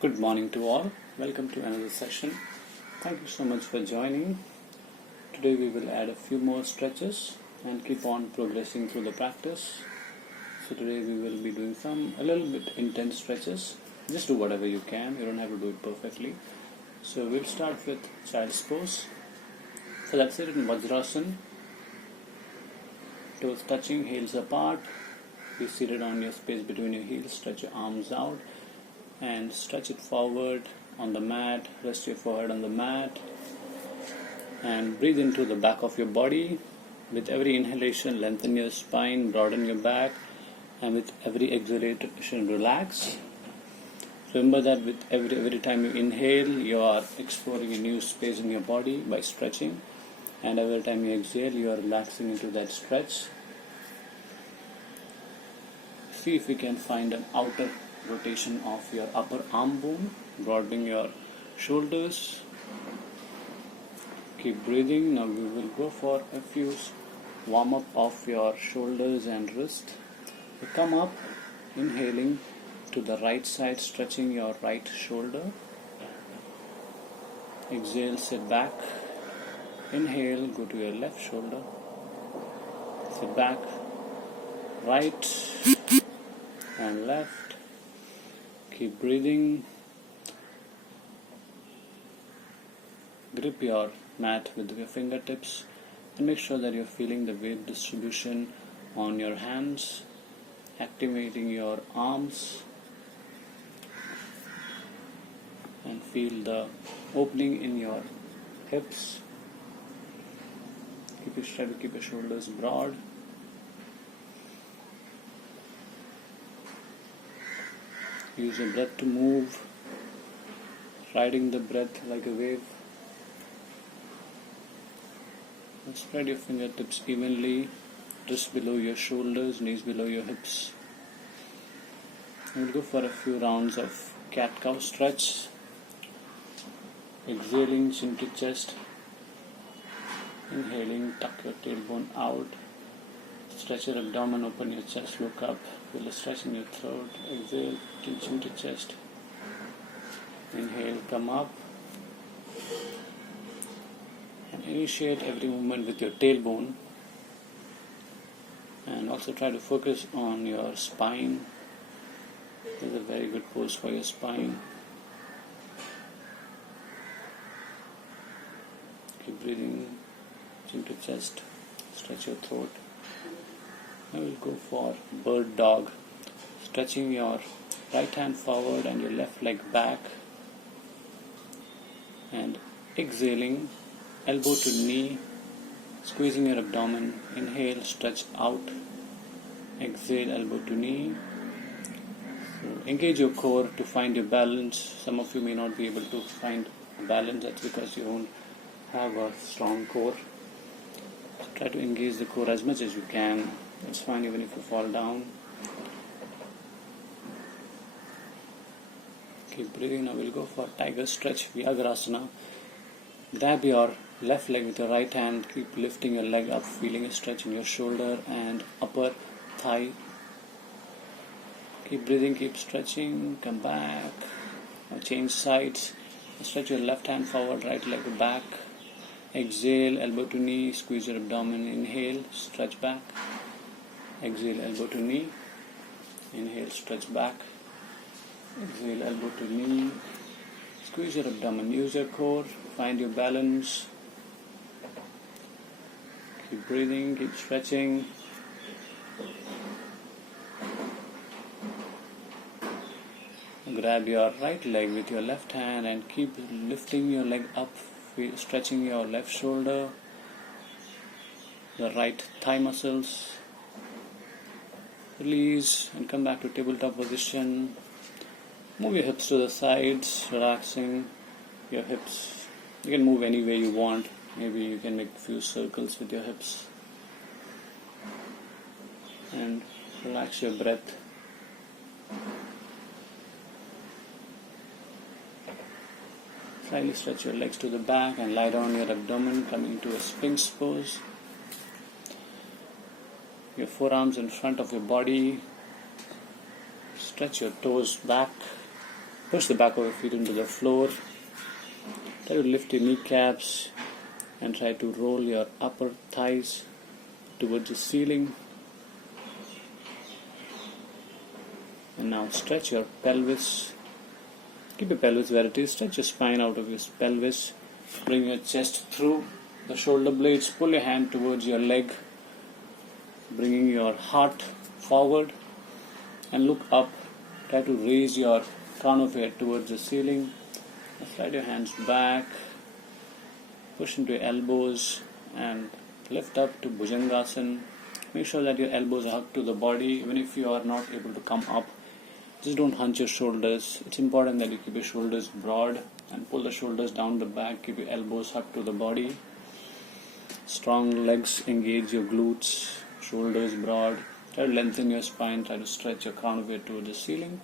Good morning to all. Welcome to another session. Thank you so much for joining. Today we will add a few more stretches and keep on progressing through the practice. So today we will be doing a little bit intense stretches. Just do whatever you can. You don't have to do it perfectly. So we'll start with child's pose. So that's it in Vajrasana. Toes touching, heels apart. Be seated on your space between your heels. Stretch your arms out and stretch it forward on the mat. Rest your forehead on the mat and breathe into the back of your body. With every inhalation, lengthen your spine, broaden your back, and with every exhalation, relax. Remember that with every time you inhale, you are exploring a new space in your body by stretching, and every time you exhale, you are relaxing into that stretch. See if you can find an outer rotation of your upper arm bone, broadening your shoulders. Keep breathing. Now we will go for a few warm up of your shoulders and wrist. You come up, inhaling to the right side, stretching your right shoulder. Exhale, sit back. Inhale, go to your left shoulder. Sit back. Right and left. Keep breathing. Grip your mat with your fingertips and make sure that you're feeling the weight distribution on your hands, activating your arms, and feel the opening in your hips. Try to keep your shoulders broad. Use your breath to move, riding the breath like a wave. And spread your fingertips evenly, wrists below your shoulders, knees below your hips. And we'll go for a few rounds of cat-cow stretch. Exhaling, chin to chest. Inhaling, tuck your tailbone out. Stretch your abdomen, open your chest, look up. Feel a stretch in your throat. Exhale, chin to chest. Inhale, come up. And initiate every movement with your tailbone. And also try to focus on your spine. This is a very good pose for your spine. Keep breathing, chin to chest. Stretch your throat. Now we'll go for bird dog. Stretching your right hand forward and your left leg back. And exhaling, elbow to knee, squeezing your abdomen. Inhale, stretch out. Exhale, elbow to knee. So engage your core to find your balance. Some of you may not be able to find a balance. That's because you don't have a strong core. So try to engage the core as much as you can. It's fine even if you fall down. Keep breathing. Now we'll go for tiger stretch, Vyagrasana. Grab your left leg with your right hand. Keep lifting your leg up, feeling a stretch in your shoulder and upper thigh. Keep breathing, keep stretching. Come back. Now change sides. Stretch your left hand forward, right leg back. Exhale, elbow to knee. Squeeze your abdomen. Inhale, stretch back. Exhale, elbow to knee. Inhale, stretch back. Exhale, elbow to knee. Squeeze your abdomen. Use your core. Find your balance. Keep breathing. Keep stretching. Grab your right leg with your left hand and keep lifting your leg up, stretching your left shoulder, the right thigh muscles. Release and come back to tabletop position. Move your hips to the sides, relaxing your hips. You can move any way you want. Maybe you can make a few circles with your hips. And relax your breath. Slightly stretch your legs to the back and lie down your abdomen, coming into a Sphinx pose. Your forearms in front of your body. Stretch your toes back. Push the back of your feet into the floor. Try to lift your kneecaps and try to roll your upper thighs towards the ceiling. And now stretch your pelvis. Keep your pelvis where it is. Stretch your spine out of your pelvis. Bring your chest through the shoulder blades. Pull your hand towards your leg, bringing your heart forward, and look up. Try to raise your crown of your head towards the ceiling. Slide your hands back. Push into your elbows and lift up to Bhujangasana. Make sure that your elbows are hugged to the body. Even if you are not able to come up, just don't hunch your shoulders. It's important that you keep your shoulders broad and pull the shoulders down the back. Keep your elbows hugged to the body. Strong legs engage your glutes. Shoulders broad. Try to lengthen your spine. Try to stretch your crown of your head towards the ceiling.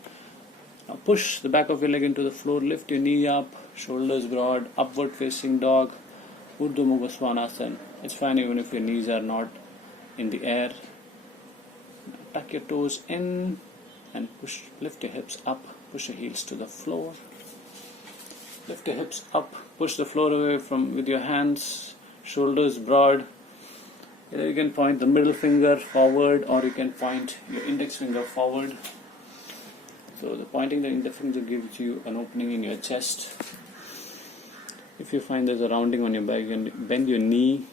Now push the back of your leg into the floor. Lift your knee up. Shoulders broad. Upward facing dog. Urdhva Mukha Svanasana. It's fine even if your knees are not in the air. Tuck your toes in and push. Lift your hips up. Push your heels to the floor. Lift your hips up. Push the floor away with your hands. Shoulders broad. Either you can point the middle finger forward or you can point your index finger forward. So the pointing the index finger gives you an opening in your chest. If you find there's a rounding on your back, you can bend your knee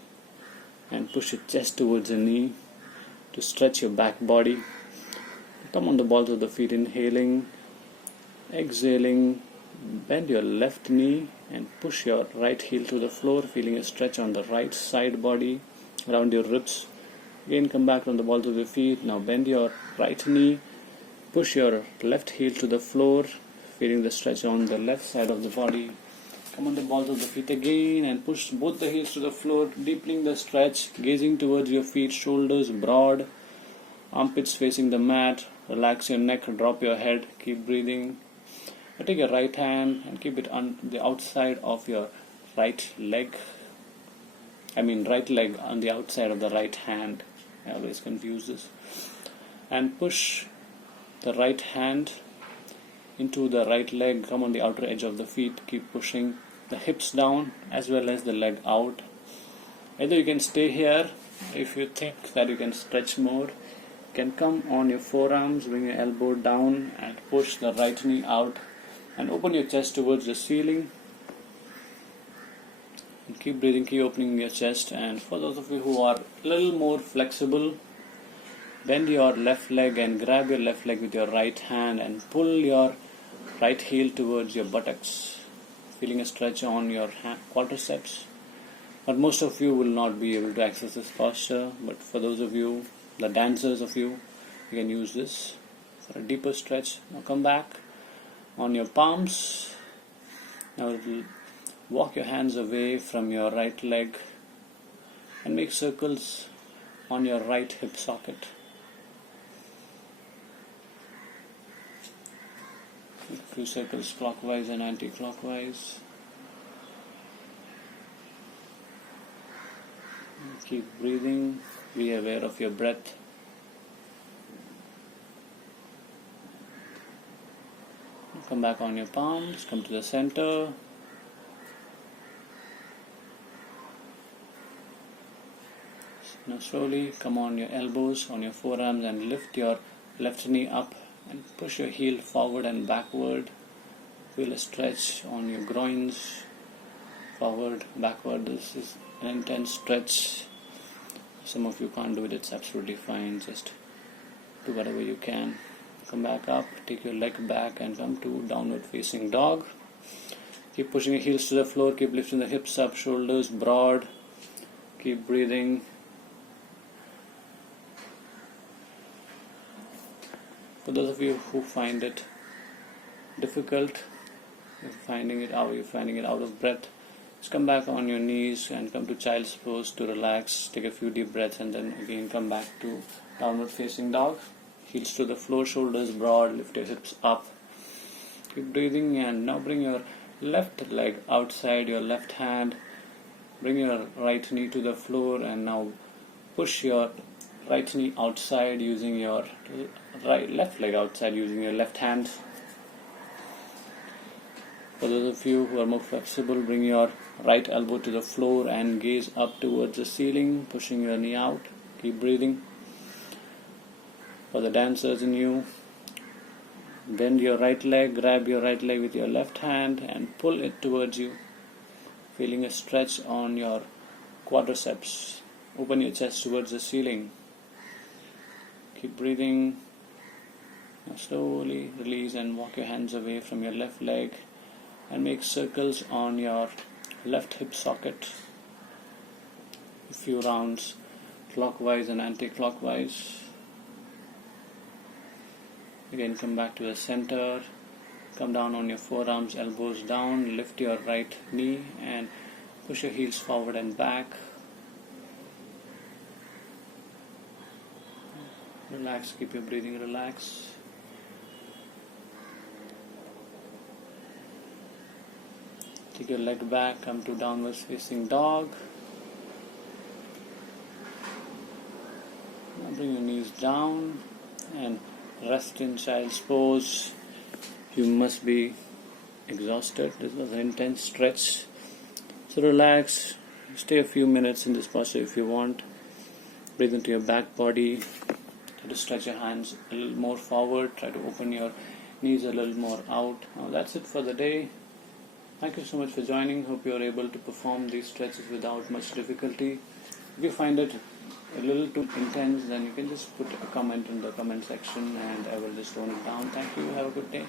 and push your chest towards the knee to stretch your back body. Come on the balls of the feet, inhaling, exhaling. Bend your left knee and push your right heel to the floor, feeling a stretch on the right side body, around your ribs. Again, come back on the balls of your feet. Now bend your right knee, push your left heel to the floor, feeling the stretch on the left side of the body. Come on the balls of the feet again and push both the heels to the floor, deepening the stretch, gazing towards your feet, shoulders broad, armpits facing the mat. Relax your neck, drop your head, keep breathing. Now take your right hand and keep it on the outside of your right leg. Right leg on the outside of the right hand. I always confuse this. And push the right hand into the right leg. Come on the outer edge of the feet. Keep pushing the hips down as well as the leg out. Either you can stay here if you think that you can stretch more. You can come on your forearms, bring your elbow down and push the right knee out and open your chest towards the ceiling. And keep breathing, keep opening your chest. And for those of you who are a little more flexible, bend your left leg and grab your left leg with your right hand and pull your right heel towards your buttocks, feeling a stretch on your quadriceps. But most of you will not be able to access this posture, but for those of you, the dancers of you, you can use this for a deeper stretch. Now come back on your palms. Now walk your hands away from your right leg and make circles on your right hip socket. Make a few circles clockwise and anti-clockwise. Keep breathing. Be aware of your breath. Come back on your palms. Come to the center. Now slowly come on your elbows, on your forearms, and lift your left knee up and push your heel forward and backward. Feel a stretch on your groins, forward, backward. This is an intense stretch. Some of you can't do it, it's absolutely fine. Just do whatever you can. Come back up, take your leg back and come to downward facing dog. Keep pushing your heels to the floor, keep lifting the hips up, shoulders broad. Keep breathing. For those of you who find it difficult, you're finding it out of breath, just come back on your knees and come to child's pose to relax. Take a few deep breaths and then again come back to downward facing dog. Heels to the floor, shoulders broad, lift your hips up. Keep breathing and now bring your left leg outside your left hand. Bring your right knee to the floor and now push your right knee outside using your left leg outside using your left hand. For those of you who are more flexible, bring your right elbow to the floor and gaze up towards the ceiling, pushing your knee out. Keep breathing. For the dancers in you, bend your right leg, grab your right leg with your left hand and pull it towards you, feeling a stretch on your quadriceps. Open your chest towards the ceiling. Keep breathing. Now slowly release and walk your hands away from your left leg and make circles on your left hip socket. A few rounds clockwise and anti-clockwise. Again, come back to the center. Come down on your forearms, elbows down. Lift your right knee and push your heels forward and back. Relax, keep your breathing relaxed. Take your leg back, come to downwards facing dog. Now bring your knees down and rest in child's pose. You must be exhausted. This was an intense stretch. So relax. Stay a few minutes in this posture if you want. Breathe into your back body. Try to stretch your hands a little more forward. Try to open your knees a little more out. Now that's it for the day. Thank you so much for joining. Hope you are able to perform these stretches without much difficulty. If you find it a little too intense, then you can just put a comment in the comment section and I will just tone it down. Thank you. Have a good day.